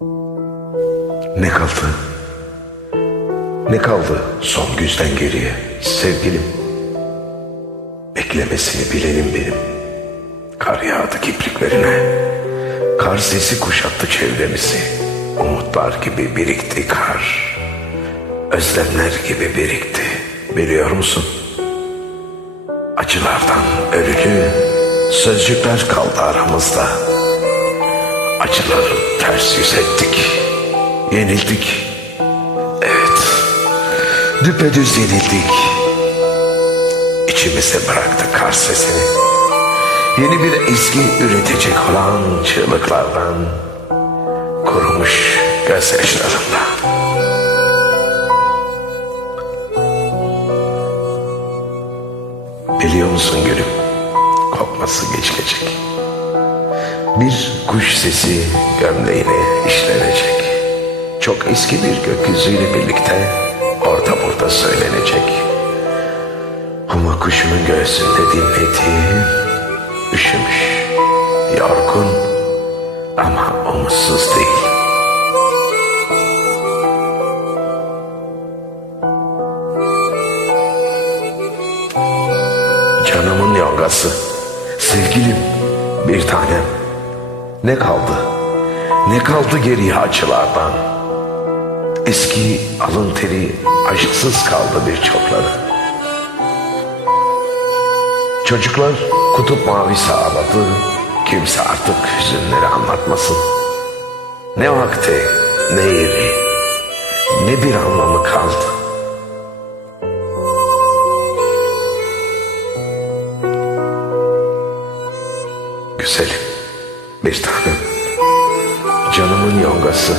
Ne kaldı? Ne kaldı son güzden geriye sevgilim? Beklemesini bilenim benim. Kar yağdı kipriklerine. Kar sesi kuşattı çevremizi. Umutlar gibi birikti kar. Özlemler gibi birikti. Biliyor musun? Acılardan ölülü sözcükler kaldı aramızda. Acıları ters yüz ettik. Yenildik. Evet. Düpedüz yenildik. İçimize bıraktı kar sesini. Yeni bir ezgi üretecek olan çığlıklardan kurumuş gözyaşlarında. Biliyor musun gülüm? Kopması geç gelecek. Bir kuş sesi gömleğine işlenecek. Çok eski bir gökyüzüyle birlikte orada burada söylenecek. Ama kuşumun göğsünde dinlediğim üşümüş, yorgun ama umutsuz değil. Canımın yongası, sevgilim, bir tanem. Ne kaldı? Ne kaldı geriye acılardan? Eski alın teri aşksız kaldı birçokları. Çocuklar kutup mavisi ağladı. Kimse artık hüzünleri anlatmasın. Ne vakti, ne yeri, ne bir anlamı kaldı. Güzelim, bir tanem. Canımın yongası,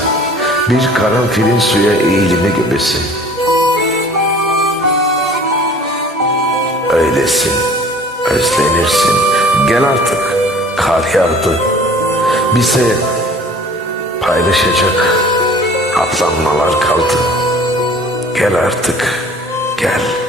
bir karanfilin suya eğilimi gibisin. Öylesin, özlenirsin. Gel artık, kar yağdı. Bize paylaşacak atlanmalar kaldı. Gel artık, gel.